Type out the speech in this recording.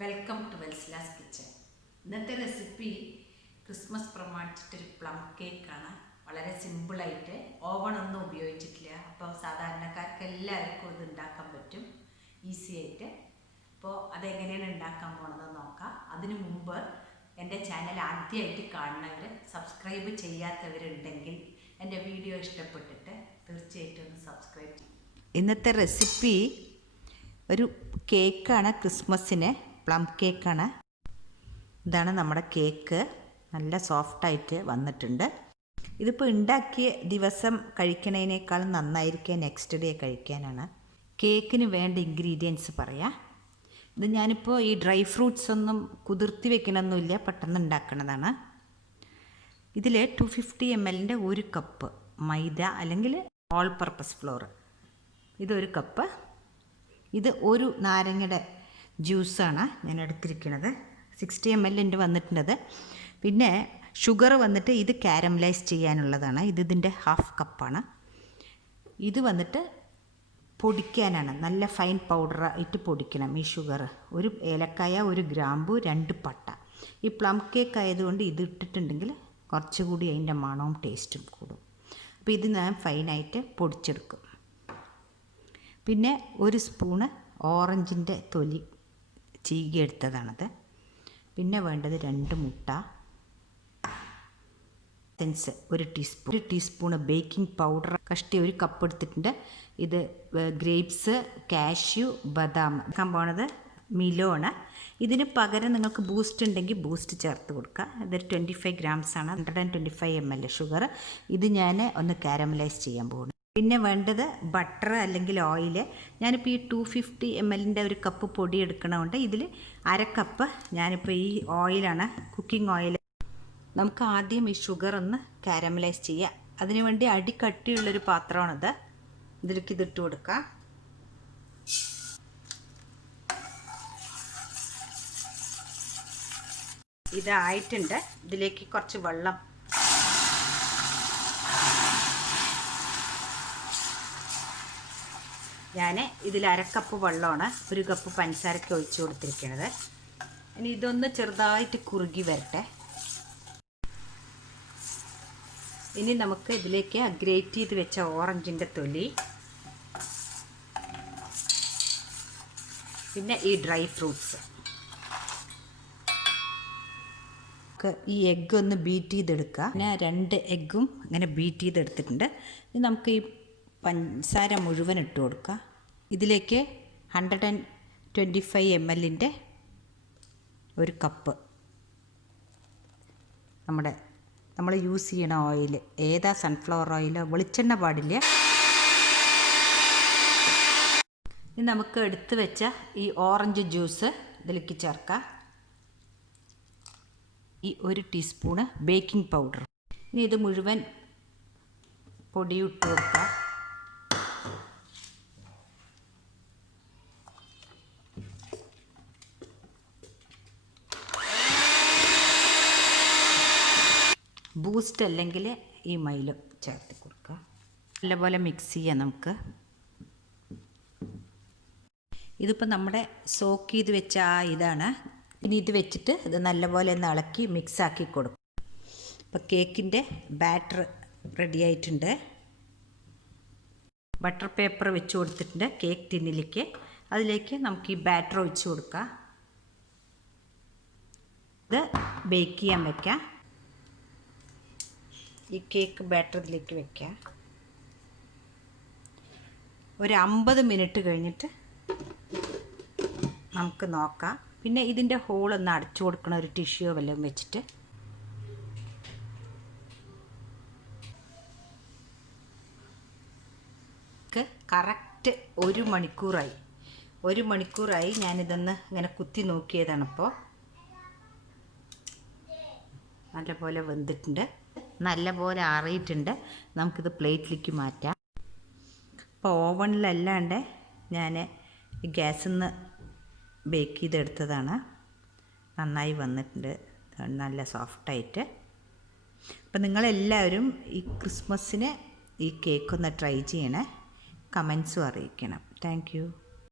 Welcome to വെൽസ്ലാസ് kitchen. ഇന്നത്തെ recipe Christmas പ്രമാണിച്ചിട്ടൊരു പ്ലം കേക്കാണ്. വളരെ സിമ്പിളായിട്ട് ഓവണൊന്നും ഉപയോഗിച്ചിട്ടില്ല. അപ്പോൾ സാധാരണക്കാർക്ക് എല്ലാവർക്കും ഇത് ഉണ്ടാക്കാൻ പറ്റും ഈസി ആയിട്ട്. അപ്പോൾ അതെങ്ങനെയാണ് ഉണ്ടാക്കാൻ പോകണമെന്ന് നോക്കാം. അതിനു മുമ്പ് എൻ്റെ ചാനൽ ആദ്യമായിട്ട് കാണുന്നവർ, സബ്സ്ക്രൈബ് ചെയ്യാത്തവരുണ്ടെങ്കിൽ എൻ്റെ വീഡിയോ ഇഷ്ടപ്പെട്ടിട്ട് തീർച്ചയായിട്ടും ഒന്ന് സബ്സ്ക്രൈബ് ചെയ്യും. ഇന്നത്തെ റെസിപ്പി ഒരു കേക്കാണ്, ക്രിസ്മസിന് പ്ലം കേക്കാണ്. ഇതാണ് നമ്മുടെ കേക്ക്. നല്ല സോഫ്റ്റായിട്ട് വന്നിട്ടുണ്ട്. ഇതിപ്പോൾ ഉണ്ടാക്കിയ ദിവസം കഴിക്കണതിനേക്കാൾ നന്നായിരിക്കുക നെക്സ്റ്റ് ഡേ കഴിക്കാനാണ്. കേക്കിന് വേണ്ട ഇൻഗ്രീഡിയൻസ് പറയാം. ഇത് ഞാനിപ്പോൾ ഈ ഡ്രൈ ഫ്രൂട്ട്സ് ഒന്നും കുതിർത്തി വെക്കണമെന്നില്ല, പെട്ടെന്ന് ഉണ്ടാക്കുന്നതാണ്. ഇതിൽ 250 ml ഒരു കപ്പ് മൈദ അല്ലെങ്കിൽ ഓൾ പർപ്പസ് ഫ്ലോർ, ഇതൊരു കപ്പ്. ഇത് ഒരു നാരങ്ങയുടെ ജ്യൂസാണ് ഞാൻ എടുത്തിരിക്കുന്നത്. 60 ml വന്നിട്ടുണ്ടത്. പിന്നെ ഷുഗർ വന്നിട്ട് ഇത് കാരമലൈസ് ചെയ്യാനുള്ളതാണ്. ഇതിൻ്റെ ഹാഫ് കപ്പാണ്. ഇത് വന്നിട്ട് പൊടിക്കാനാണ്. നല്ല ഫൈൻ പൗഡർ ഇട്ട് പൊടിക്കണം ഈ ഷുഗർ. ഒരു ഏലക്കായ, ഒരു ഗ്രാമ്പു, 2 പട്ട. ഈ പ്ലം കേക്ക് ആയതുകൊണ്ട് ഇത് ഇട്ടിട്ടുണ്ടെങ്കിൽ കുറച്ചുകൂടി അതിൻ്റെ മണവും ടേസ്റ്റും കൂടും. അപ്പോൾ ഇത് ഞാൻ ഫൈനായിട്ട് പൊടിച്ചെടുക്കും. പിന്നെ ഒരു സ്പൂണ് ഓറഞ്ചിൻ്റെ തൊലി ചീകിയെടുത്തതാണത്. പിന്നെ വേണ്ടത് 2 മുട്ട, എസൻസ് 1 ടീസ്പൂണ് ബേക്കിംഗ് പൗഡർ കഷ്ടി 1 കപ്പ് എടുത്തിട്ടുണ്ട്. ഇത് ഗ്രേപ്സ്, കാഷ്യൂ, ബദാം. എടുക്കാൻ പോണത് മിലോണ്. ഇതിന് പകരം നിങ്ങൾക്ക് ബൂസ്റ്റ് ഉണ്ടെങ്കിൽ ബൂസ്റ്റ് ചേർത്ത് കൊടുക്കുക. ഇതൊരു 25 ഗ്രാംസാണ്, 125 ml ഷുഗർ. ഇത് ഞാൻ ഒന്ന് കാരമലൈസ് ചെയ്യാൻ പോകുന്നു. പിന്നെ വേണ്ടത് ബട്ടർ അല്ലെങ്കിൽ ഓയിൽ. ഞാനിപ്പോൾ ഈ 250 ml ഒരു കപ്പ് പൊടി എടുക്കണതുകൊണ്ട് ഇതിൽ 1/2 കപ്പ് ഞാനിപ്പോൾ ഈ ഓയിലാണ്, കുക്കിംഗ് ഓയിൽ. നമുക്ക് ആദ്യം ഈ ഷുഗർ ഒന്ന് കാരമലൈസ് ചെയ്യാം. അതിനുവേണ്ടി അടി കട്ടിയുള്ളൊരു പാത്രമാണിത്. ഇതിലേക്ക് ഇതിട്ട് കൊടുക്കാം. ഇതായിട്ടുണ്ട്. ഇതിലേക്ക് കുറച്ച് വെള്ളം, ഞാൻ ഇതിൽ 1/2 കപ്പ് വെള്ളമാണ് 1 കപ്പ് പഞ്ചസാരയ്ക്ക് ഒഴിച്ചു കൊടുത്തിരിക്കുന്നത്. ഇനി ഇതൊന്ന് ചെറുതായിട്ട് കുറുകി വരട്ടെ. ഇനി നമുക്ക് ഇതിലേക്ക് ഗ്രേറ്റ് ചെയ്ത് വെച്ച ഓറഞ്ചിൻ്റെ തൊലി, പിന്നെ ഈ ഡ്രൈ ഫ്രൂട്ട്സ്, ഈ എഗ്ഗ് ഒന്ന് ബീറ്റ് ചെയ്തെടുക്കുക. പിന്നെ 2 എഗ്ഗും ഇങ്ങനെ ബീറ്റ് ചെയ്തെടുത്തിട്ടുണ്ട്. ഇനി നമുക്ക് ഈ പഞ്ചസാര മുഴുവൻ ഇട്ട് കൊടുക്കുക. ഇതിലേക്ക് 125 ml ഒരു കപ്പ് നമ്മൾ യൂസ് ചെയ്യണ ഓയിൽ ഏതാ, സൺഫ്ലവർ ഓയിലോ, വെളിച്ചെണ്ണ പാടില്ല. ഇനി നമുക്ക് എടുത്ത് വെച്ച ഈ ഓറഞ്ച് ജ്യൂസ് ഇതിലേക്ക് ചേർക്കാം. ഈ 1 ടീസ്പൂണ് ബേക്കിംഗ് പൗഡർ. ഇനി ഇത് മുഴുവൻ പൊടിയിട്ട് കൊടുക്കുക. ബൂസ്റ്റ് അല്ലെങ്കിൽ ഈ മൈലോ ചേർത്ത് കൊടുക്കുക. നല്ലപോലെ മിക്സ് ചെയ്യാം നമുക്ക്. ഇതിപ്പോൾ നമ്മുടെ സോക്ക് ചെയ്ത് വെച്ച ഇതാണ്. ഇനി ഇത് വെച്ചിട്ട് ഇത് നല്ലപോലെ ഒന്ന് ഇളക്കി മിക്സാക്കി കൊടുക്കും. ഇപ്പോൾ കേക്കിൻ്റെ ബാറ്റർ റെഡി ആയിട്ടുണ്ട്. ബട്ടർ പേപ്പർ വെച്ച് കൊടുത്തിട്ടുണ്ട് കേക്ക് ടിന്നിലേക്ക്. അതിലേക്ക് നമുക്ക് ഈ ബാറ്റർ ഒഴിച്ച് കൊടുക്കാം. ഇത് ബേക്ക് ചെയ്യാൻ വയ്ക്കാം. ഈ കേക്ക് ബാറ്ററിലേക്ക് വയ്ക്കുക. ഒരു 50 മിനിറ്റ് കഴിഞ്ഞിട്ട് നമുക്ക് നോക്കാം. പിന്നെ ഇതിൻ്റെ ഹോളൊന്ന് അടച്ചു കൊടുക്കണം, ഒരു ടിഷ്യൂ വല്ലതും വെച്ചിട്ട്. കറക്റ്റ് 1 മണിക്കൂറായി ഞാനിതൊന്ന് ഇങ്ങനെ കുത്തി നോക്കിയതാണിപ്പോൾ. നല്ലപോലെ വെന്തിട്ടുണ്ട്, നല്ലപോലെ ആറിയിട്ടുണ്ട്. നമുക്കിത് പ്ലേറ്റിലേക്ക് മാറ്റാം. ഇപ്പോൾ ഓവണിലല്ലാണ്ട് ഞാൻ ഗ്യാസിൽ നിന്ന് ബേക്ക് ചെയ്തെടുത്തതാണ്. നന്നായി വന്നിട്ടുണ്ട്, നല്ല സോഫ്റ്റായിട്ട്. അപ്പം നിങ്ങളെല്ലാവരും ഈ ക്രിസ്മസിന് ഈ കേക്കൊന്ന് ട്രൈ ചെയ്യണേ. കമൻസും അറിയിക്കണം. Thank you.